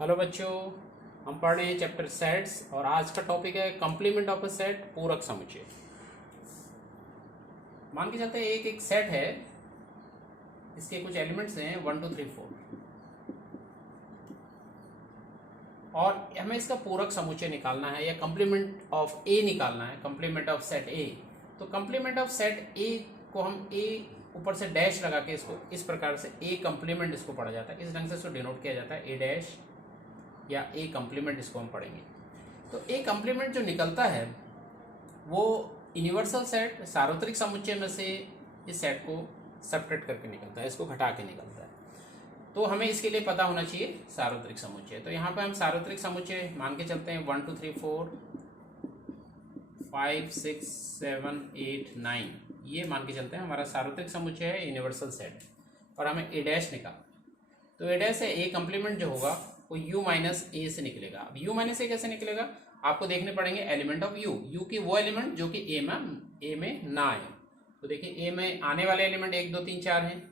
Hello बच्चों, हम पढ़ रहे हैं चैप्टर सेट्स और आज का टॉपिक है कंप्लीमेंट ऑफ अ सेट, पूरक समुच्चय। मान के चलते हैं एक एक सेट है, इसके कुछ एलिमेंट्स हैं 1 2 3 4 और हमें इसका पूरक समुच्चय निकालना है या कंप्लीमेंट ऑफ ए निकालना है, कंप्लीमेंट ऑफ सेट ए। तो कंप्लीमेंट ऑफ सेट ए को हम ए ऊपर से डैश लगा के इसको इस प्रकार से ए कंप्लीमेंट इसको पढ़ा जाता है, इस ढंग से इसको डिनोट किया जाता है ए डैश या ए कंप्लीमेंट इसको हम पढ़ेंगे। तो ए कंप्लीमेंट जो निकलता है वो यूनिवर्सल सेट सार्वत्रिक समुच्चय में से इस सेट को सब्ट्रैक्ट करके निकलता है, इसको घटा के निकलता है। तो हमें इसके लिए पता होना चाहिए सार्वत्रिक समुच्चय। तो यहाँ पे हम सार्वत्रिक समुच्चय मान के चलते हैं 1 2 3 4 5 6 7 8 9, ये मान के चलते हैं हमारा सार्वत्रिक समुच्चय है, यूनिवर्सल सेट। और हमें ए डैश निकालना है। तो ए डैश से ए कंप्लीमेंट जो होगा वो u माइनस ए से निकलेगा। अब u माइनस ए कैसे निकलेगा, आपको देखने पड़ेंगे एलिमेंट ऑफ u की वो एलिमेंट जो कि ए में ना आए। तो देखिए ए में आने वाले एलिमेंट 1 2 3 4 हैं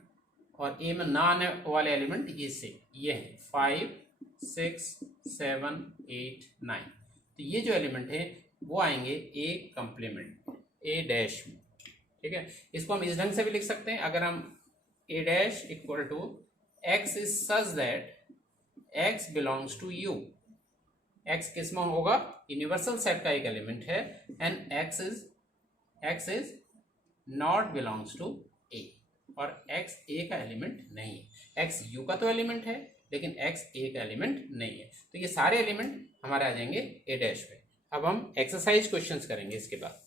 और ए में ना आने वाले एलिमेंट ये है 5 6 7 8 9। तो ये जो एलिमेंट है वो आएंगे ए कंप्लीमेंट ए डैश में। ठीक है, इसको हम इस ढंग से भी लिख सकते हैं, अगर हम A dash equal to x is such that x belongs to u। x किस में होगा, यूनिवर्सल सेट का एक एलिमेंट है, and x is not belongs to a, और x a का एलिमेंट नहीं है। x u का तो एलिमेंट है लेकिन x a का एलिमेंट नहीं है। तो ये सारे एलिमेंट हमारे आ जाएंगे a डैश पे। अब हम एक्सरसाइज क्वेश्चंस करेंगे इसके बाद।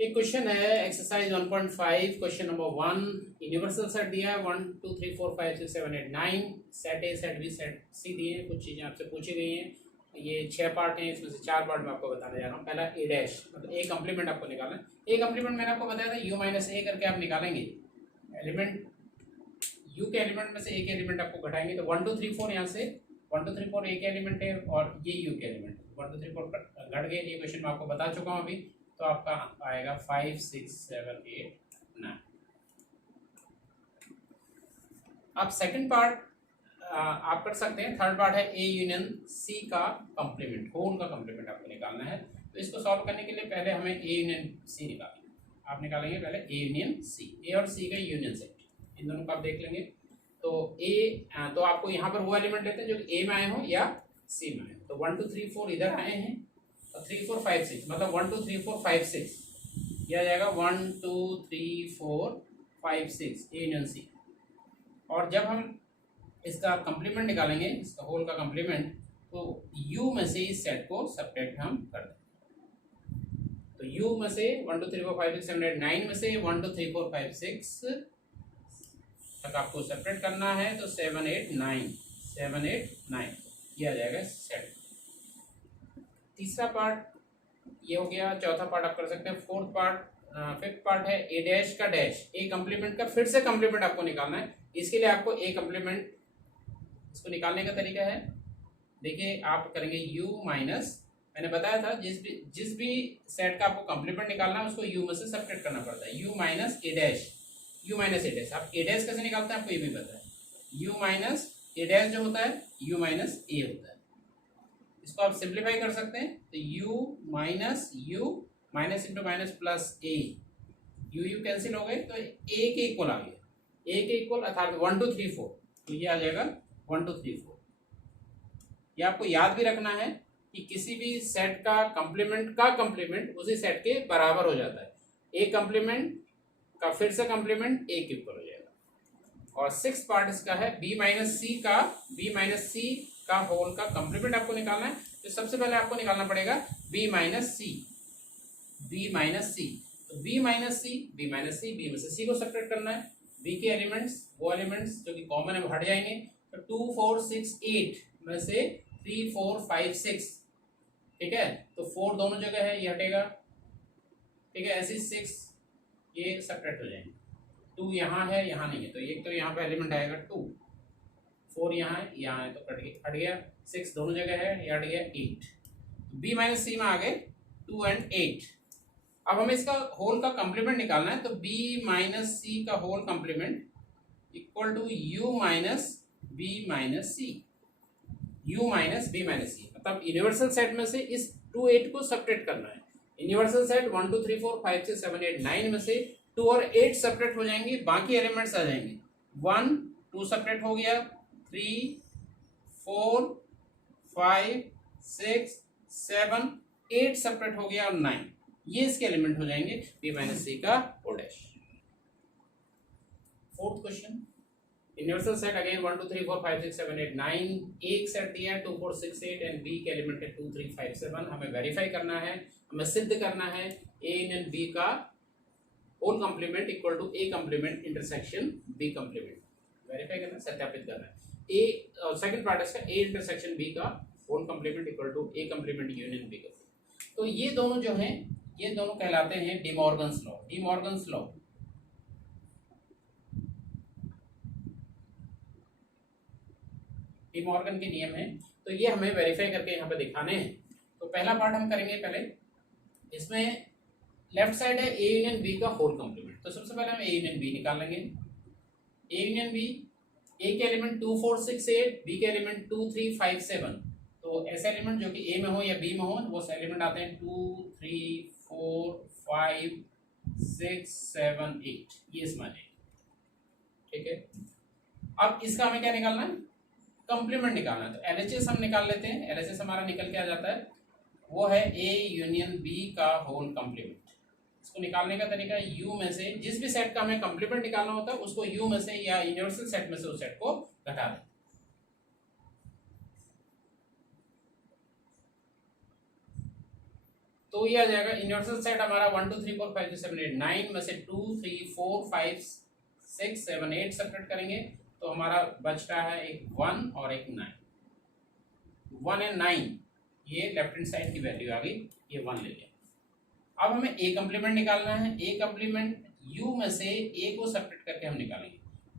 एक क्वेश्चन है exercise 1.5 question number 1। Universal set दिया है 1 2 3 4 5 6 7 8 9, set A set B set C दिए हैं, कुछ चीज़ें आपसे पूछी गई हैं। ये 6 पार्ट हैं, इसमें से 4 पार्ट मैं आपको बताने जा रहा हूँ। पहला ए डैश, मतलब ए कंप्लीमेंट आपको निकालना है। ए कंप्लीमेंट मैंने आपको बताया था u माइनस ए करके आप निकालेंगे एलिमेंट, u के एलिमेंट में से एक एलिमेंट आपको घटाएंगे। तो 1 2 3 4 यहाँ से 1 2 3 4 एक एलिमेंट है और ये u के एलिमेंट 1 2 3 4 घट गए। ये क्वेश्चन मैं आपको बता चुका हूँ अभी। तो आपका आएगा 5 6 7 8 9। अब सेकंड पार्ट आप कर सकते हैं। थर्ड पार्ट है ए यूनियन सी का कंप्लीमेंट, होल का कंप्लीमेंट आपको निकालना है। तो इसको सॉल्व करने के लिए पहले हमें ए यूनियन सी निकालेंगे। आप निकालेंगे पहले ए यूनियन सी, ए और सी का यूनियन सेट, इन दोनों को आप देख लेंगे। तो तो आपको यहाँ पर वो एलिमेंट लेते हैं जो ए में आए हो या सी में आए। तो 1 2 3 4 इधर आए हैं, 3 4 5 6, मतलब 1 2 3 4 5 6, यह आ जाएगा 1 2 3 4 5 6 ए यूनियन सी। और जब हम इसका कंप्लीमेंट निकालेंगे, इसका होल का कंप्लीमेंट, तो u में से इस सेट को सब्ट्रैक्ट हम कर दें। तो u में से 1 2 3 4 5 6 7 8 9 में से 1 2 3 4 5 6 तक आपको सब्ट्रैक्ट करना है। तो 7 8 9 ये आ जाएगा सेट। तीसरा पार्ट ये हो गया। चौथा पार्ट आप कर सकते हैं। फिफ्थ पार्ट है ए डैश का डैश, ए कंप्लीमेंट का फिर से कंप्लीमेंट आपको निकालना है। इसके लिए आपको ए कंप्लीमेंट, इसको निकालने का तरीका है, देखिए आप करेंगे u माइनस, मैंने बताया था जिस भी सेट का आपको कंप्लीमेंट निकालना है उसको u में से सब्ट्रैक्ट करना पड़ता है। u माइनस ए डैश, u माइनस ए डैश। आप ए डैश कैसे निकालते हैं आपको ये भी पता है। u माइनस ए डैश जो होता है u माइनस ए होता है। इसको आप सिंप्लीफाई कर सकते हैं। तो u minus into minus plus A, you cancel हो गए तो ए के इक्वल आ गया, ए के इक्वल अर्थात 1 2 3 4, तो ये आ जाएगा 1 2 3 4। ये आपको याद भी रखना है कि किसी भी सेट का कंप्लीमेंट उसी सेट के बराबर हो जाता है। ए कंप्लीमेंट का फिर से कंप्लीमेंट ए के ऊपर हो जाएगा। और सिक्स पार्ट इसका है बी माइनस सी का होल का कंप्लीमेंट आपको निकालना है। तो सबसे पहले आपको निकालना पड़ेगा बी माइनस सी। तो बी में से सी को सब्ट्रैक्ट करना है। बी के एलिमेंट्स, वो एलिमेंट्स जो कि कॉमन है वो हट जाएंगे। तो 2 4 6 8 में से 3 4 5 6, ठीक है, तो 4 दोनों जगह है, ये हटेगा, ठीक है। ऐसे 6 ये सब्ट्रैक्ट हो जाएंगे। 2 यहाँ है, यहाँ नहीं है, तो एक तो यहाँ पे एलिमेंट आएगा 2, 4 यहाँ है तो हट गया। 6 दोनों जगह है, ये हट गया 8। बी माइनस सी में आ गए 2 और 8। अब हमें इसका होल का कंप्लीमेंट निकालना है। तो b माइनस सी का whole complement equal to u minus B minus C, U minus B minus C. मतलब यूनिवर्सल सेट में से इस 2 8 को सब्ट्रैक्ट करना है। यूनिवर्सल सेट 1 2 3 4 5 6 7 8 9 में से 2 और 8 सब्ट्रैक्ट हो जाएंगे, बाकी एलिमेंट्स आ जाएंगे। 1 2 सब्ट्रैक्ट हो गया, 3 4 5 6 7 8 सब्ट्रैक्ट हो गया और 9, ये इसके एलिमेंट हो जाएंगे बी माइनस सी का ओ dash. Fourth question, universal set again 1 2 3 4 5 6 7 8 9, एक सेट दिया है 2 4 6 8 एंड बी के एलिमेंट है 2 3 5 7। हमें वेरीफाई करना है, हमें सिद्ध करना है ए यूनियन बी का whole complement equal to A complement intersection B complement. Verify करना है, सत्यापित करना है। ए सेकंड पार्ट इसका ए इंटरसेक्शन बी का whole complement equal to A complement union B का। तो ये दोनों जो हैं, ये दोनों कहलाते हैं De Morgan's law. De Morgan's law De Morgan के नियम है, तो ये हमें वेरीफाई करके यहाँ पे दिखाने हैं। तो पहला पार्ट हम करेंगे, पहले इसमें लेफ्ट साइड है ए यूनियन बी का होल कंप्लीमेंट। तो सबसे पहले हम ए यूनियन बी निकाल लेंगे। ए यूनियन बी, ए के एलिमेंट 2 4 6 8, बी के एलिमेंट 2 3 5 7। तो ऐसे एलिमेंट जो कि ए में हो या बी में हो, वो एलिमेंट आते हैं 2 3 4 5 6 7 8, ये इसमें है। ठीक है, अब इसका हमें क्या निकालना है, कंप्लीमेंट निकालना है। तो एलएचएस हम निकाल लेते हैं। एलएचएस हमारा निकल के आ जाता है, वो है ए यूनियन बी का होल कंप्लीमेंट। इसको निकालने का तरीका यू में से जिस भी सेट का हमें कंप्लीमेंट निकालना होता है उसको यू में से या यूनिवर्सल सेट में से उस सेट को घटा दें। तो ये आ जाएगा यूनिवर्सल सेट हमारा 1 2 3 4 5 6 7 8 9 में से 2 3 4 5 6 7 8 सेपरेट करेंगे, तो हमारा बच रहा है एक 1 और एक 9। 1 एंड 9 ये लेफ्ट हैंड साइड की वैल्यू आ गई, ये 1 ले लें। अब हमें ए कंप्लीमेंट निकालना है। ए कंप्लीमेंट यू में से ए को सेपरेट करके हम निकालेंगे।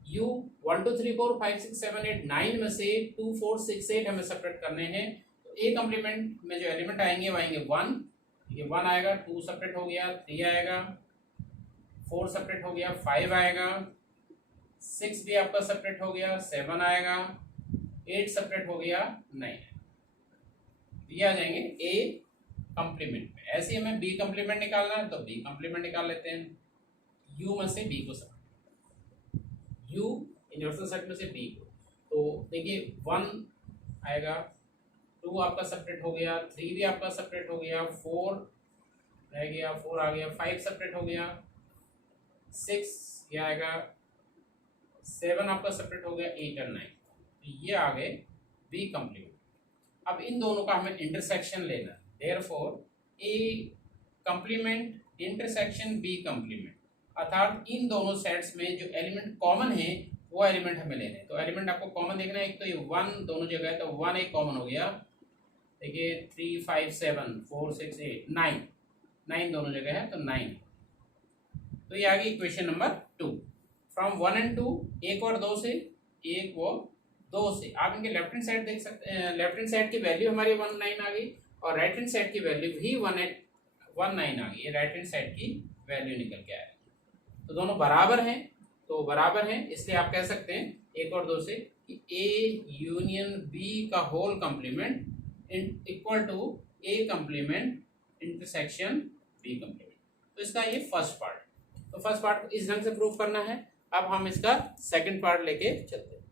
यू 1 2 3 4 5 6 7 8 9 में से 2 4 6 8 हमें सेपरेट करने हैं। तो ए कंप्लीमेंट में जो एलिमेंट आएंगे वो आएंगे 1, ये 1 आएगा, 2 सेपरेट हो गया, 3 आएगा, 4 सेपरेट हो गया, 5 आएगा, 6 भी आपका सेपरेट हो गया, 7 आएगा, 8 सेपरेट हो गया, 9। ये आ जाएंगे ए कंप्लीमेंट में। ऐसे हमें बी कंप्लीमेंट निकालना है, तो बी कंप्लीमेंट निकाल लेते हैं। यू में से बी को सेपरेट, यू यूनिवर्सल सेट में से बी को, तो देखिए 1 आएगा, 2 आपका सेपरेट हो गया, 3 भी आपका सेपरेट हो गया, 4 रह गया, 4 आ गया, 5 सेपरेट हो गया, 6 ये आएगा, 7 आपका सेपरेट हो गया, 8 और 9। तो ये आ गए बी कंप्लीमेंट। अब इन दोनों का हमें इंटरसेक्शन लेना है। देयरफॉर ए कंप्लीमेंट इंटरसेक्शन बी कंप्लीमेंट, अर्थात इन दोनों सेट्स में जो एलिमेंट कॉमन है वो एलिमेंट हमें लेने हैं। तो एलिमेंट आपको कॉमन देखना है, एक तो ये 1 दोनों जगह है, तो 1 एक कॉमन हो गया। देखिए 3 5 7 4 6 8 9, 9 दोनों जगह है, तो 9। तो ये आ गई इक्वेशन नंबर 2। फ्रॉम 1 एंड 2, एक और 2 से, एक वो 2 से आप इनके लेफ्ट हैंड साइड देख सकते हैं। लेफ्ट हैंड साइड की वैल्यू हमारी 1 9 आ गई और राइट हैंड साइड की वैल्यू भी 1 9 आ गई। ये राइट हैंड साइड की वैल्यू निकल के आया। तो दोनों बराबर हैं, तो बराबर हैं, इसलिए आप कह सकते हैं एक और 2 से कि ए यूनियन बी का whole complement equal to A complement intersection B complement. तो इसका ये फर्स्ट पार्ट। तो फर्स्ट पार्ट को इस ढंग से प्रूव करना है। अब हम इसका सेकंड पार्ट लेके चलते हैं।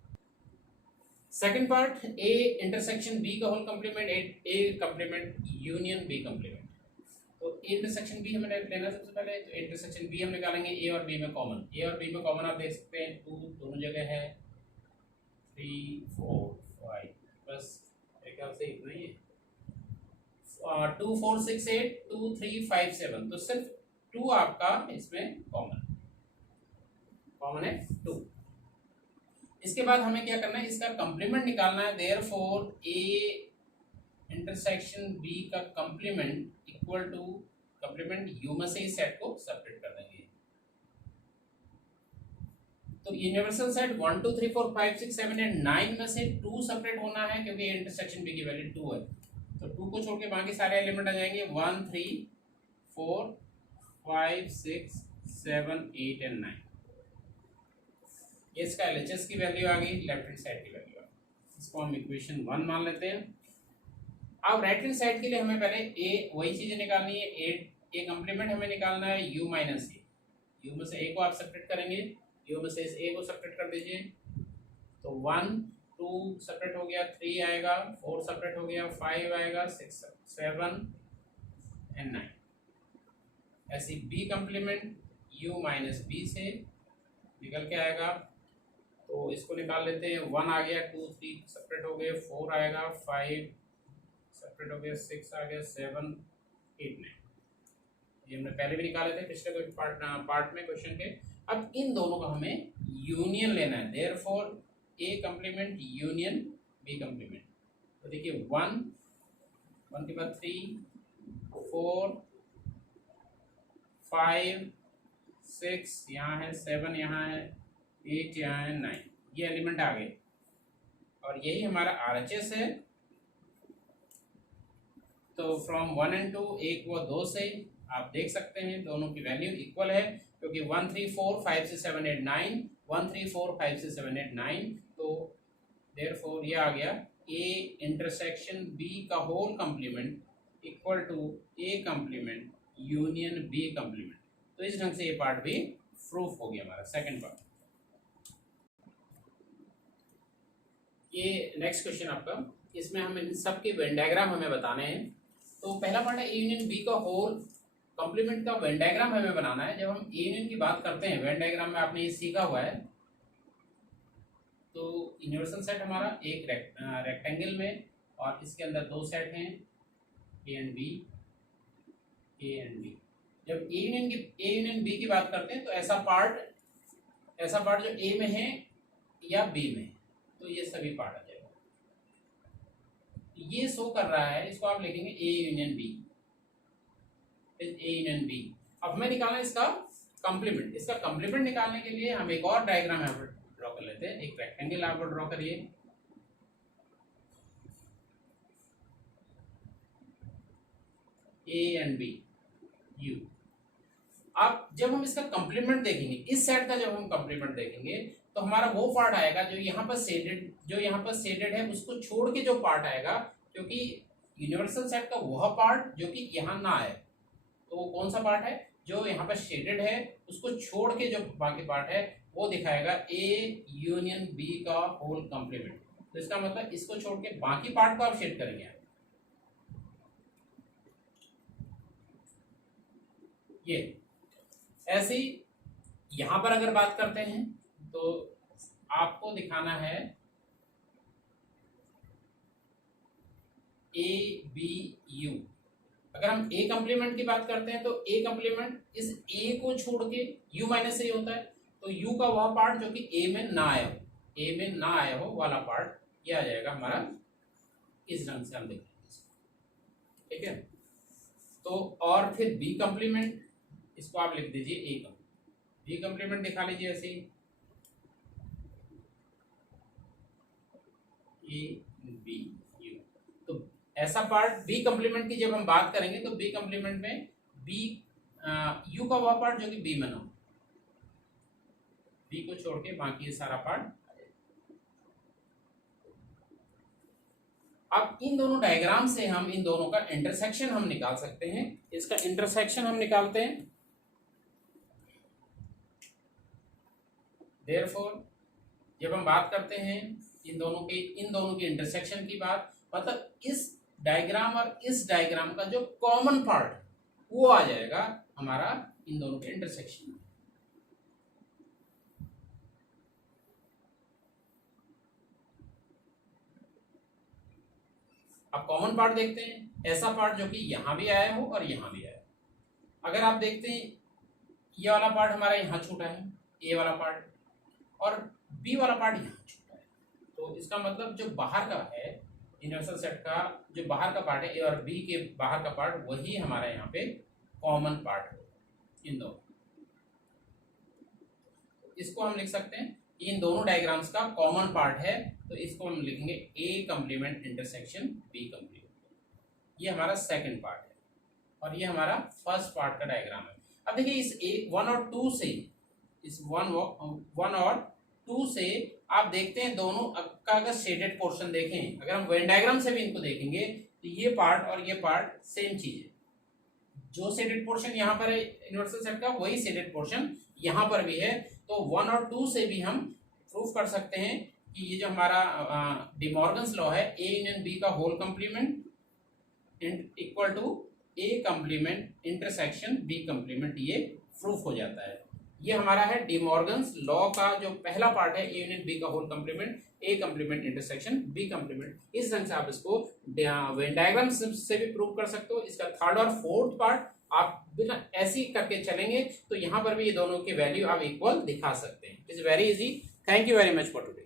Second part, A intersection B का whole complement, A complement union B complement. तो ए इंटरसेक्शन बी हमें लेना सबसे पहले। तो इंटरसेक्शन बी हम निकालेंगे ए और बी में कॉमन। ए और बी में कॉमन आप देख सकते हैं 2 दोनों जगह है, 3 4 5, बस मेरे ख्याल से इतना ही है। 2 4 6 8 2 3 5 7, तो सिर्फ 2 आपका इसमें कॉमन है 2। इसके बाद हमें क्या करना है, इसका कंप्लीमेंट निकालना है। देयरफॉर ए इंटरसेक्शन बी का complement equal to complement U में से इस सेट को सेपरेट कर देंगे। तो यूनिवर्सल सेट 1 2 3 4 5 6 7 8 9 में से 2 सेपरेट होना है, क्योंकि इंटरसेक्शन बी की वैल्यू 2 है। तो 2 को छोड़ के बाकी सारे एलिमेंट आ जाएंगे 1 3 4 5 6 7 8 एंड 9। ये इसका एलएचएस की वैल्यू आ गई, लेफ्ट हैंड साइड की वैल्यू आ गई। इसको हम इक्वेशन 1 मान लेते हैं। अब राइट हैंड साइड के लिए हमें पहले ए वही चीजें निकालनी है। ए कंप्लीमेंट हमें निकालना है u माइनस ए। यू में से ए को आप सब्ट्रैक्ट करेंगे, यू में से इस ए को सब्ट्रैक्ट कर दीजिए, तो 1 2 सब्ट्रैक्ट हो गया, 3 आएगा, 4 सब्ट्रैक्ट हो गया, 5 आएगा, 6 7 एंड 9। ऐसी B complement u minus B से निकल के आएगा, तो इसको निकाल लेते हैं। 1 आ गया, 2 3 सब्ट्रैक्ट हो गए, 4 आएगा, 5 सब्ट्रैक्ट हो गया, 6 आ गया, 7 8 9। ये हमने पहले भी निकाले थे पिछले कोई पार्ट में क्वेश्चन के। अब इन दोनों का हमें यूनियन लेना है, देयरफॉर ए कंप्लीमेंट यूनियन बी कंप्लीमेंट। तो देखिए 1 के बाद 3 4 5 6 यहाँ है, 7 यहाँ है, 8 यहाँ है, 9 ये एलिमेंट आ गए और यही हमारा RHS है। तो फ्रॉम 1 and 2 1 व 2 से आप देख सकते हैं दोनों की वैल्यू इक्वल है, क्योंकि 1 3 4 5 6 7 8 9 1 3 4 5 6 7 8 9। तो देयरफॉर ये आ गया ए इंटरसेक्शन बी का whole complement equal to A complement union B complement. तो इस ढंग से ये पार्ट भी प्रूफ हो गया हमारा सेकंड पार्ट। ये नेक्स्ट क्वेश्चन आपका, इसमें हम इन सब के वेन डायग्राम हमें बताने हैं। तो पहला पार्ट है ए यूनियन बी का होल कंप्लीमेंट का वेन डायग्राम हमें बनाना है। जब हम ए यूनियन की बात करते हैं, वेन डायग्राम में आपने ये सीखा हुआ है। तो यूनिवर्सल सेट हमारा एक रेक्टेंगल में और इसके अंदर दो सेट हैं A and B, A and B. जब ए यूनियन बी की बात करते हैं तो ऐसा पार्ट जो ए में है या बी में है, तो ये सभी पार्ट आ जाएगा। ये शो कर रहा है, इसको आप लिखेंगे A union B, A union B. अब हमें निकालना है इसका कंप्लीमेंट। इसका कंप्लीमेंट निकालने के लिए हम एक और डायग्राम यहाँ पर ड्रॉ कर लेते हैं। एक रेक्टेंगल यहाँ पर ड्रॉ करिए, ए एंड बी यू। अब जब हम इसका कंप्लीमेंट देखेंगे, इस सेट का जब हम कंप्लीमेंट देखेंगे तो हमारा वो पार्ट आएगा जो यहाँ पर शेडेड है, उसको छोड़ के जो पार्ट आएगा, क्योंकि यूनिवर्सल सेट का वह पार्ट जो कि यहाँ ना आए, तो वो कौन सा पार्ट है जो यहाँ पर शेडेड है, उसको छोड़ के जो बाकी पार्ट है वो दिखाएगा ए यूनियन बी का होल कंप्लीमेंट। तो इसका मतलब इसको छोड़ के बाकी पार्ट को आप शेड करेंगे। ये ऐसे ही यहां पर अगर बात करते हैं तो आपको दिखाना है ए बी यू। अगर हम ए कंप्लीमेंट की बात करते हैं तो ए कंप्लीमेंट इस ए को छोड़ के यू माइनस ए होता है, तो यू का वह पार्ट जो कि ए में ना आया हो वाला पार्ट ये आ जाएगा हमारा। इस ढंग से हम देखेंगे, ठीक है। तो और फिर बी कंप्लीमेंट, इसको आप लिख दीजिए ए कंप्लीमेंट। बी कंप्लीमेंट दिखा लीजिए ऐसे ही, ए बी यू। तो ऐसा पार्ट बी कंप्लीमेंट की जब हम बात करेंगे तो बी कंप्लीमेंट में बी यू का वह पार्ट जो कि बी में ना हो, बी को छोड़ के बाकी ये सारा पार्ट। अब इन दोनों डायग्राम से हम इन दोनों का इंटरसेक्शन हम निकाल सकते हैं। इसका इंटरसेक्शन हम निकालते हैं। देयरफॉर जब हम बात करते हैं इन दोनों की इंटरसेक्शन की बात, मतलब इस डायग्राम और इस डायग्राम का जो कॉमन पार्ट वो आ जाएगा हमारा इन दोनों के इंटरसेक्शन में। अब कॉमन पार्ट देखते हैं, ऐसा पार्ट जो कि यहां भी आया हो और यहां भी आया हो। अगर आप देखते हैं ये वाला पार्ट हमारा यहां छूटा है, ए वाला पार्ट, और बी वाला पार्ट यहाँ छूटा है, तो इसका मतलब जो बाहर का है यूनिवर्सल सेट का जो बाहर का पार्ट है, ए और बी के बाहर का पार्ट, वही हमारा यहाँ पे कॉमन पार्ट है इन दोनों। इसको हम लिख सकते हैं इन दोनों डायग्राम्स का कॉमन पार्ट है, तो इसको हम लिखेंगे ए कंप्लीमेंट इंटरसेक्शन बी कंप्लीमेंट। ये हमारा सेकंड पार्ट है और ये हमारा फर्स्ट पार्ट का डायग्राम है। अब देखिए इस 1 और 2 से, इस 1 और 2 से आप देखते हैं दोनों का अगर शेडेड पोर्शन देखें, अगर हम वेन डायग्राम से भी इनको देखेंगे तो ये पार्ट और ये पार्ट सेम चीज है। जो शेडेड पोर्शन यहाँ पर है यूनिवर्सल सेट का, वही शेडेड पोर्शन यहाँ पर भी है। तो 1 और 2 से भी हम प्रूफ कर सकते हैं कि ये जो हमारा डिमॉर्गन्स लॉ है, ए यूनियन बी का whole complement equal to A complement intersection B complement, ये प्रूफ हो जाता है। ये हमारा है डिमॉर्गन्स लॉ का जो पहला पार्ट है, ए यूनियन बी का whole complement A complement intersection B complement. इस ढंग से आप इसको वेन डायग्राम से भी प्रूव कर सकते हो। इसका थर्ड और फोर्थ पार्ट आप बिना ऐसे ही करके चलेंगे तो यहाँ पर भी ये दोनों की वैल्यू आप इक्वल दिखा सकते हैं। It's very easy. Thank you very much for today.